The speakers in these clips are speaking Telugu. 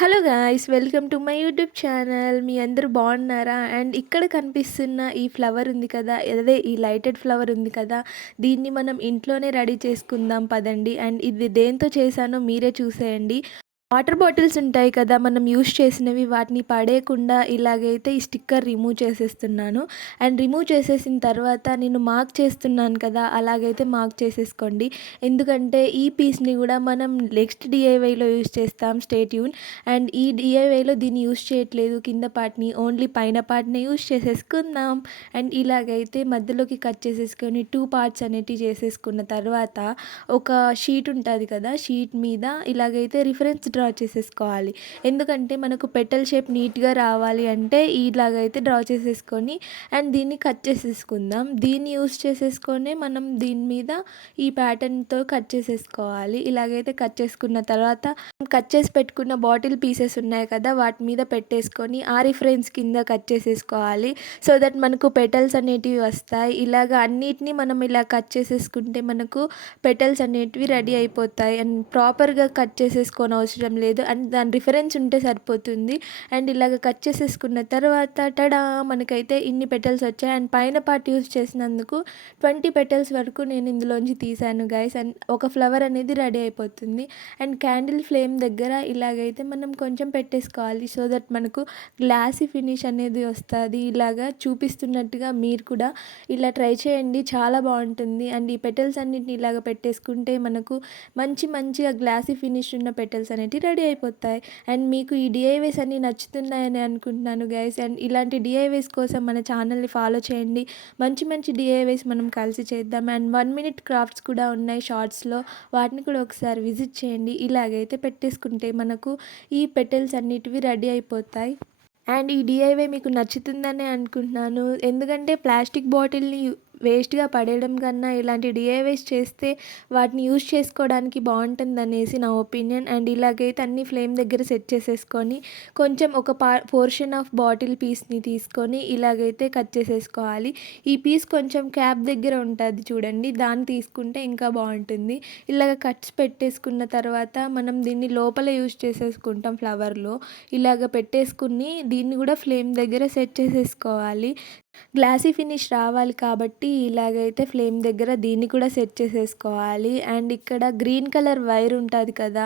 Hello guys, welcome to my YouTube channel. మీ అందరూ బాగున్నారా? అండ్ ఇక్కడ కనిపిస్తున్న ఈ ఫ్లవర్ ఉంది కదా, అదే ఈ లైటెడ్ ఫ్లవర్ ఉంది కదా, దీన్ని మనం ఇంట్లోనే రెడీ చేసుకుందాం పదండి. అండ్ ఇది దేంతో చేశానో మీరే చూసేయండి. వాటర్ బాటిల్స్ ఉంటాయి కదా, మనం యూస్ చేసినవి, వాటిని పడేయకుండా ఇలాగైతే ఈ స్టిక్కర్ రిమూవ్ చేసేస్తున్నాను. అండ్ రిమూవ్ చేసేసిన తర్వాత నేను మార్క్ చేస్తున్నాను కదా, అలాగైతే మార్క్ చేసేసుకోండి. ఎందుకంటే ఈ పీస్ని కూడా మనం నెక్స్ట్ డిఐవైలో యూస్ చేస్తాం. Stay tune. అండ్ ఈ డిఐవైలో దీన్ని యూస్ చేయట్లేదు, కింద పార్ట్ని ఓన్లీ పైన పార్ట్ని యూస్ చేసేసుకుందాం. అండ్ ఇలాగైతే మధ్యలోకి కట్ చేసేసుకొని 2 పార్ట్స్ అనేటివి చేసేసుకున్న తర్వాత ఒక షీట్ ఉంటుంది కదా, షీట్ మీద ఇలాగైతే రిఫరెన్స్ డ్రా చేసేసుకోవాలి. ఎందుకంటే మనకు పెటల్ షేప్ నీట్గా రావాలి అంటే ఇలాగైతే డ్రా చేసేసుకొని అండ్ దీన్ని కట్ చేసేసుకుందాం. దీన్ని యూస్ చేసేసుకొని మనం దీని మీద ఈ ప్యాటర్న్తో కట్ చేసేసుకోవాలి. ఇలాగైతే కట్ చేసుకున్న తర్వాత కట్ చేసి పెట్టుకున్న బాటిల్ పీసెస్ ఉన్నాయి కదా, వాటి మీద పెట్టేసుకొని ఆ రిఫరెన్స్ కింద కట్ చేసేసుకోవాలి. సో దట్ మనకు పెటల్స్ అనేటివి వస్తాయి. ఇలాగ అన్నిటినీ మనం ఇలా కట్ చేసేసుకుంటే మనకు పెటల్స్ అనేటివి రెడీ అయిపోతాయి. అండ్ ప్రాపర్గా కట్ చేసుకోని అవసరం లేదు, అండ్ దాని రిఫరెన్స్ ఉంటే సరిపోతుంది. అండ్ ఇలాగ కట్ చేసేసుకున్న తర్వాత టడా, మనకైతే ఇన్ని పెటల్స్ వచ్చాయి. అండ్ పైన పార్ట్ యూస్ చేసినందుకు 20 పెటల్స్ వరకు నేను ఇందులోంచి తీసాను గైస్. అండ్ ఒక ఫ్లవర్ అనేది రెడీ అయిపోతుంది. అండ్ క్యాండిల్ ఫ్లేమ్ దగ్గర ఇలాగైతే మనం కొంచెం పెట్టేసుకోవాలి, సో దట్ మనకు గ్లాసీ ఫినిష్ అనేది వస్తుంది. ఇలాగా చూపిస్తున్నట్టుగా మీరు కూడా ఇలా ట్రై చేయండి, చాలా బాగుంటుంది. అండ్ ఈ పెటల్స్ అన్నిటిని ఇలాగ పెట్టేసుకుంటే మనకు మంచిగా గ్లాసీ ఫినిష్ ఉన్న పెటల్స్ అనేవి రెడీ అయిపోతాయి. అండ్ మీకు ఈ డిఐవేస్ అన్నీ నచ్చుతున్నాయని అనుకుంటున్నాను గైస్. అండ్ ఇలాంటి డిఐవేస్ కోసం మన ఛానల్ని ఫాలో చేయండి. మంచి డిఐవేస్ మనం కలిసి చేద్దాం. అండ్ 1 మినిట్ క్రాఫ్ట్స్ కూడా ఉన్నాయి షార్ట్స్లో, వాటిని కూడా ఒకసారి విజిట్ చేయండి. ఇలాగైతే పెట్టేసుకుంటే మనకు ఈ పెటల్స్ అన్నిటివి రెడీ అయిపోతాయి. అండ్ ఈ డిఐవై మీకు నచ్చుతుందని అనుకుంటున్నాను. ఎందుకంటే ప్లాస్టిక్ బాటిల్ని వేస్ట్గా పడేయడం కన్నా ఇలాంటి డిఐవైస్ చేస్తే వాటిని యూజ్ చేసుకోవడానికి బాగుంటుందనేసి నా ఒపీనియన్. అండ్ ఇలాగైతే అన్ని ఫ్లేమ్ దగ్గర సెట్ చేసేసుకొని కొంచెం ఒక పోర్షన్ ఆఫ్ బాటిల్ పీస్ని తీసుకొని ఇలాగైతే కట్ చేసేసుకోవాలి. ఈ పీస్ కొంచెం క్యాప్ దగ్గర ఉంటుంది చూడండి, దాన్ని తీసుకుంటే ఇంకా బాగుంటుంది. ఇలాగ కట్స్ పెట్టేసుకున్న తర్వాత మనం దీన్ని లోపల యూజ్ చేసేసుకుంటాం ఫ్లవర్లో. ఇలాగ పెట్టేసుకుని దీన్ని కూడా ఫ్లేమ్ దగ్గర సెట్ చేసేసుకోవాలి. గ్లాసీ ఫినిష్ రావాలి కాబట్టి ఇలాగైతే ఫ్లేమ్ దగ్గర దీన్ని కూడా సెట్ చేసేసుకోవాలి. అండ్ ఇక్కడ గ్రీన్ కలర్ వైర్ ఉంటుంది కదా,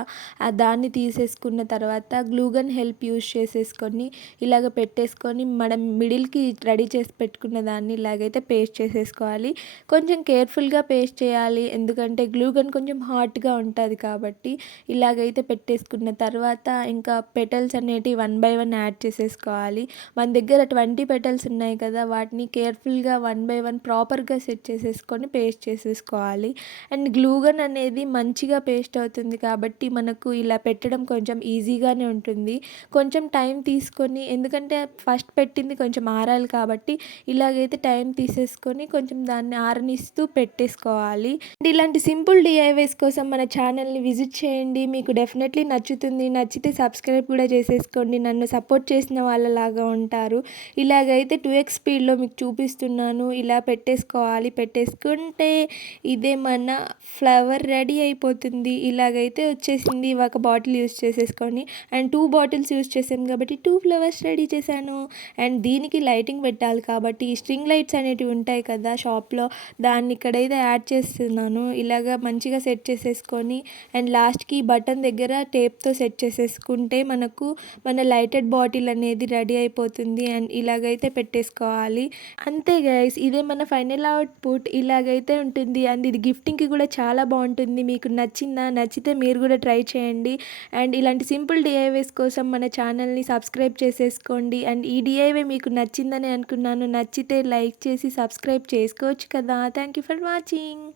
దాన్ని తీసేసుకున్న తర్వాత గ్లూగన్ హెల్ప్ యూజ్ చేసేసుకొని ఇలాగ పెట్టేసుకొని మనం మిడిల్కి రెడీ చేసి పెట్టుకున్న దాన్ని ఇలాగైతే పేస్ట్ చేసేసుకోవాలి. కొంచెం కేర్ఫుల్గా పేస్ట్ చేయాలి, ఎందుకంటే గ్లూగన్ కొంచెం హాట్గా ఉంటుంది కాబట్టి. ఇలాగైతే పెట్టేసుకున్న తర్వాత ఇంకా పెటల్స్ అనేటివి 1 బై 1 యాడ్ చేసేసుకోవాలి. మన దగ్గర 20 పెటల్స్ ఉన్నాయి కదా, వాటిని కేర్ఫుల్గా 1 బై 1 ప్రాపర్గా సెట్ చేసేసుకొని పేస్ట్ చేసేసుకోవాలి. అండ్ గ్లూగన్ అనేది మంచిగా పేస్ట్ అవుతుంది కాబట్టి మనకు ఇలా పెట్టడం కొంచెం ఈజీగానే ఉంటుంది. కొంచెం టైం తీసుకొని, ఎందుకంటే ఫస్ట్ పెట్టింది కొంచెం ఆరాలి కాబట్టి ఇలాగైతే టైం తీసేసుకొని కొంచెం దాన్ని ఆరనిస్తూ పెట్టేసుకోవాలి. అండ్ ఇలాంటి సింపుల్ డిఐవైస్ కోసం మన ఛానల్ని విజిట్ చేయండి, మీకు డెఫినెట్లీ నచ్చుతుంది. నచ్చితే సబ్స్క్రైబ్ కూడా చేసేసుకోండి, నన్ను సపోర్ట్ చేసిన వాళ్ళలాగా ఉంటారు. ఇలాగైతే 2x స్పీడ్లో మీకు చూపిస్తున్నాను. ఇలా పెట్టేసుకోవాలి. పెట్టేసుకుంటే ఇదే మన ఫ్లవర్ రెడీ అయిపోతుంది. ఇలాగైతే వచ్చేసింది. ఒక బాటిల్ యూస్ చేసేసుకొని అండ్ 2 బాటిల్స్ యూస్ చేసాను కాబట్టి 2 ఫ్లవర్స్ రెడీ చేశాను. అండ్ దీనికి లైటింగ్ పెట్టాలి కాబట్టి ఈ స్ట్రింగ్ లైట్స్ అనేటివి ఉంటాయి కదా షాప్లో, దాన్ని ఇక్కడైతే యాడ్ చేస్తున్నాను. ఇలాగా మంచిగా సెట్ చేసేసుకొని అండ్ లాస్ట్కి బటన్ దగ్గర టేప్తో సెట్ చేసేసుకుంటే మనకు మన లైటెడ్ బాటిల్ అనేది రెడీ అయిపోతుంది. అండ్ ఇలాగైతే పెట్టేసుకోవాలి. అంతే గైస్, ఇదే మన ఫైనల్ అవుట్పుట్. ఇలాగైతే ఉంటుంది. అండ్ ఇది గిఫ్టింగ్కి కూడా చాలా బాగుంటుంది. మీకు నచ్చిందా? నచ్చితే మీరు కూడా ట్రై చేయండి. అండ్ ఇలాంటి సింపుల్ డిఐవైస్ కోసం మన ఛానల్ని సబ్స్క్రైబ్ చేసేసుకోండి. అండ్ ఈ డిఐవై మీకు నచ్చిందని అనుకున్నాను. నచ్చితే లైక్ చేసి సబ్స్క్రైబ్ చేసుకోవచ్చు కదా. Thank you for watching.